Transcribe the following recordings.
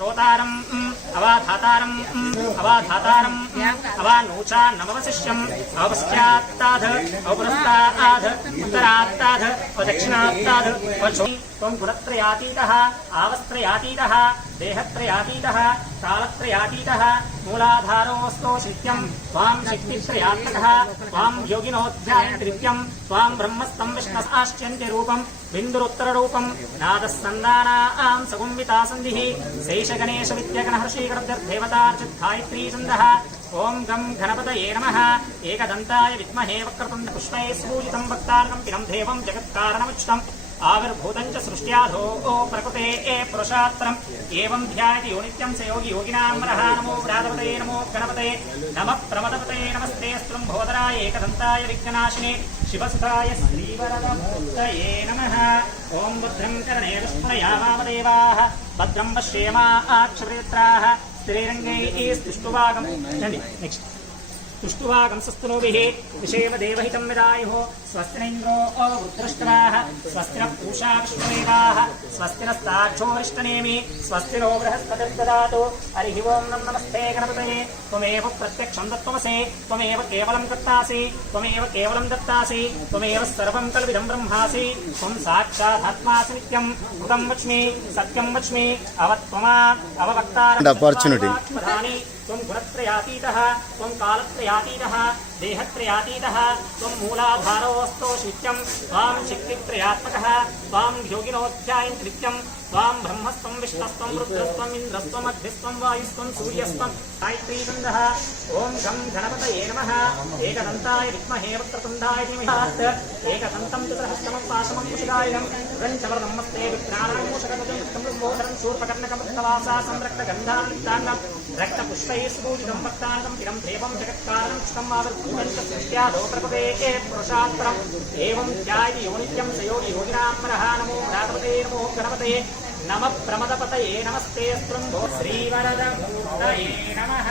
श्रोतारम् अवाधातारम् अवाधातारम् अवानूचा नमवशिष्यम् अवपश्चात्ताद् अवपुरस्ताद् उत्तरात्ताद् अदक्षिणात्ताद् त्वं गुणत्रयातीतः आवस्त्रयातीतः देहत्रयातीतः कालत्रयातीतः मूलाधारोऽस्तो शित्यम् त्वां शक्तित्रयात्मकः त्वां योगिनोऽध्यायन्त्रित्यम् त्वां ब्रह्मस्तं विष्णसाश्चन्त्य रूपम् बिन्दुरुत्तररूपम् नादस्सन्दानां सगुम्बितासन्धिः शेषगणेशविद्यगणहर्षीकरदेवतार्चिद्धायत्री छन्दः ओं गं गणपतये नमः एकदन्ताय विद्महे वक्रतुण्डपुष्पैः स्फूलितं वक्तारकं पिनं देवं जगत्कारणमुच्चितम् आविर्भूतं च सृष्ट्याधो प्रकृते पुरुषात्तरम् एवं ध्यायति यो नित्यं स योगी योगिनां नमः नमो व्रातपतये नमो गणपते नमः प्रमदपतये नमस्ते स्त्रुम्भोदराय एकदन्ताय विघ्ननाशिने शिवसुताय श्रीवरदमूर्तये नमः ओं भद्रं कर्णेभिस्मरामदेवाः भद्रं पश्येमाक्षप्रियत्राः स्त्रीरङ्गैः स्तुष्टुवागं नेक्स्ट तुष्टुवागं सस्तनोभिः विषेम देवहितं विदायुः स्वस्ति न इन्द्रो वृद्धृष्टवाः स्वस्ति न पूषा विश्वदेवाः स्वस्ति नस्ताक्षो हरिष्टनेमि स्वस्ति नो बृहस्पतिर्ददातु हरिः ओं नमस्ते गणपतये त्वमेव प्रत्यक्षं दत्तमसि त्वमेव केवलं कर्तासि त्वमेव केवलं दत्तासि त्वमेव सर्वं कल्विदं ब्रह्मासि त्वं साक्षादात्मासि नित्यं कृतं वच्मि सत्यं वच्मि अवत्वमा अववक्तारं त्वं गुणत्रयातीतः त्वं कालत्रयातीतः देहत्रयातीतः त्वं मूलाधारोऽस्तो शित्यं त्वां शक्तित्रयात्मकः त्वां योगिनोऽध्यायन्ति नित्यं त्वां ब्रह्मस्त्वं विष्णुस्त्वं रुद्रस्त्वं इन्द्रस्त्वं अग्निस्त्वं वायुस्त्वं सूर्यस्त्वं गायत्री छन्दः ओं गं गणपतये नमः एकदन्ताय विद्महे वक्रतुण्डाय धीमहि एकदन्तं चतुर्हस्तमं पाशमं कुशिकायुधं रञ्चवरदं मस्ते विघ्नानामूषकगजं लम्बोदरं शूर्पकर्णकमुक्तवासा संरक्तगन्धान्वितान्नं रक्तपुष्पैः सुपूजितं भक्तानं पिरं देवं जगत्कारणं क्षितम् आविर्भूतं च सृष्ट्यादो प्रपदे पुरुषात्तरम् एवं ध्यायति यो नित्यं स योगी योगिनां नमः नमो व्रातपतये नमो गणपतये नमः प्रमदपतये नमस्ते स्त्रुम्भो श्रीवरदमूर्तये नमः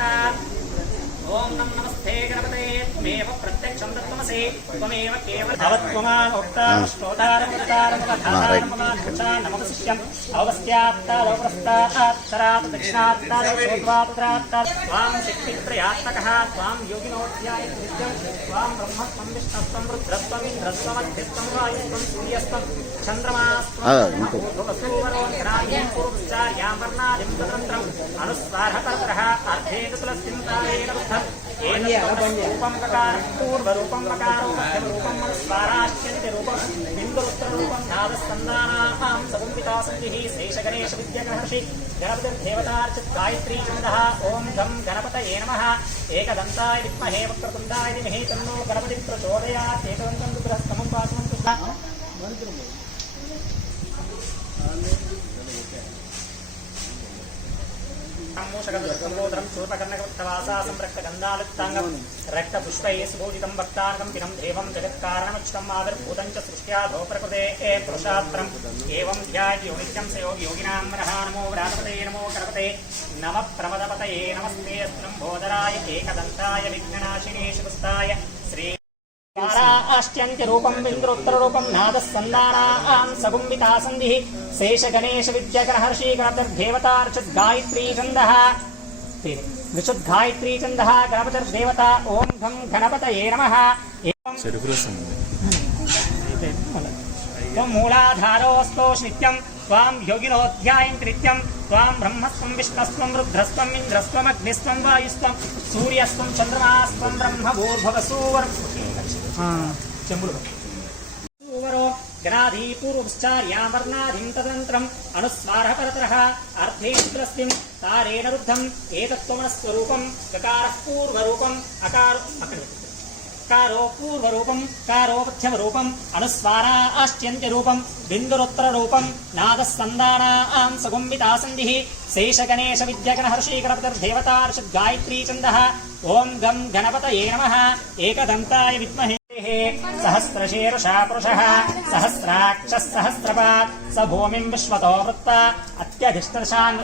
ओं नमस्ते गणपते त्वमेव प्रत्यक्षं दत्तमसि त्वमेव केवलं भवत्वमानोक्तारं नमवशिष्यम् अवस्त्यात्तादौप्रस्तात्तरात् दक्षिणात्तादौत्वात्तरात् त्वां शक्तित्रयात्मकः त्वां योगिनोऽध्यायन्ति नित्यं त्वां ब्रह्मस्त्वं विष्णुस्त्वं रुद्रस्त्वं इन्द्रस्त्वमग्निस्त्वं वायुस्त्वं सूर्यस्त्वं चन्द्रमास्त्वं पूर्वश्चार्यां वर्णादिं तदनन्तरम् अनुस्वारः अर्धेन तुलस्तिं तारेण रूपं ककारः पूर्वरूपं मकारो मध्यमरूपं अनुस्वाराश्चर्यरूपं बिन्दुरुत्तररूपं नादस्कन्दानां सगुम्बितासन्धिः शेषगणेशविद्यगणहर्षि गणपतिर्देवतार्चित् गायत्री छन्दः ओं गं गणपतये नमः एकदन्ताय विद्महे वक्रतुण्डाय धीमहि तन्नो गणपतिः प्रचोदयात् एकदन्तं बृहस्पतिं पाशमं मूषकदुर्गम्बोदरं शूर्पकर्णकवत्तवासा संरक्तगन्धालुक्ताङ्गं रक्तपुष्पैः सुपूजितं भक्तार्कं पिनं देवं जगत्कारणमुच्चितम् आविर्भूतं च सृष्ट्याधो प्रकृते पुरुषात्तरम् एवं ध्यायति यो नित्यं स योगी योगिनां नमः नमो व्रातपतये नमो गणपते नमः प्रमदपतये नमस्ते स्त्रुम्भोदराय एकदन्ताय विघ्ननाशिने शिवस्ताय श्री अष्ट्यन्त्यरूपं बिन्दुरुत्तररूपं नादस्सन्दानां सगुम्बितासन्धिः शेषगणेशविद्यगणहर्षीगणपतिर्देवतार्चित् गायत्री छन्दः विशुद्धायत्री छन्दः गणपतिर्देवता ओं गं गणपतये नमः त्वं मूलाधारोऽस्तो नित्यं त्वां योगिनोऽध्यायन्ति नित्यं त्वां ब्रह्मस्त्वं विष्णुस्त्वं रुद्रस्त्वं इन्द्रस्त्वमग्निस्त्वं वायुस्त्वं सूर्यस्त्वं चन्द्रमास्त्वं ब्रह्मभूर्भुवसूवर् चम्बुलो गणाधी पूर्वश्चार्यां वर्णाधिं तदनन्तरम् अनुस्वारः परतरः अर्धे तुलस्तिं तारेण रुद्धम् एतत्त्वमनस्वरूपं ककारः पूर्वरूपम् कारो पूर्वरूपं कारो मध्यमरूपम् अनुस्वारा आष्ट्यन्त्यरूपं बिन्दुरुत्तररूपं नादस्सन्दानां सगुम्बितासन्धिः शेषगणेशविद्यगणहर्षीगणपतिर्देवतार्चित् गायत्री छन्दः ओं गं गणपतये नमः एकदन्ताय विद्महे सहस्रशीर्षा पुरुषः सहस्राक्षः सहस्रपात् स भूमिं विश्वतो वृत्ता अत्यधिष्ठदशान्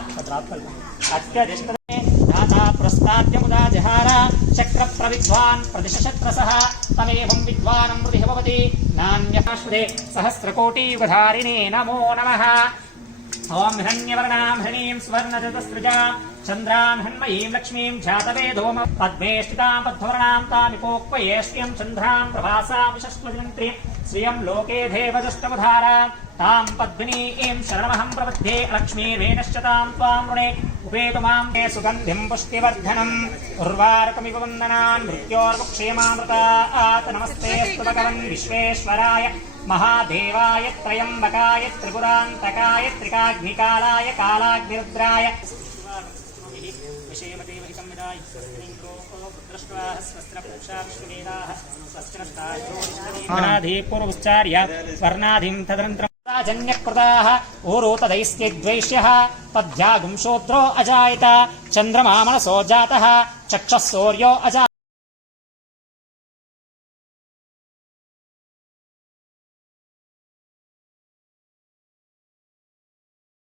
दाता प्रस्ताद्यमुदा जहार चक्रप्रविद्वान् प्रतिशशत्रसः तमेवं विद्वानं हृदिः भवति नान्यश्रुते सहस्रकोटियुगधारिणे नमो नमः ओम हिरण्यवर्णां हृणीं स्वर्णरजतस्रजां चन्द्रां हन्मयीं लक्ष्मीं जातवेदोम पद्मेष्टितां पद्मवर्णां तामिपोक्वयेष्यं चन्द्रां प्रभासां विशस्मजन्त्रीं श्रियं लोके देवदष्टमधारां तां पद्मिनीं शरणमहं प्रपद्ये लक्ष्मीर्वेनश्च तां त्वां ऋणे उपेतु मां मे सुगन्धिं पुष्टिवर्धनम् उर्वारुकमिव वन्दनान् मृत्योर्मुक्षेमामृतात् नमस्तेऽस्तु भगवन् विश्वेश्वराय महादेवाय त्रयम्बकाय त्रिपुरान्तकाय त्रिकाग्निकालाय कालाग्निरुद्राय पूर्वोच्चार्य वर्णाधिं तदनन्तरं राजन्यकृताः ऊरोतदैस्त्यद्वैष्यः पद्यागुं शूद्रो अजायत चन्द्रमा मनसो जातः चक्षः सूर्यो अजायत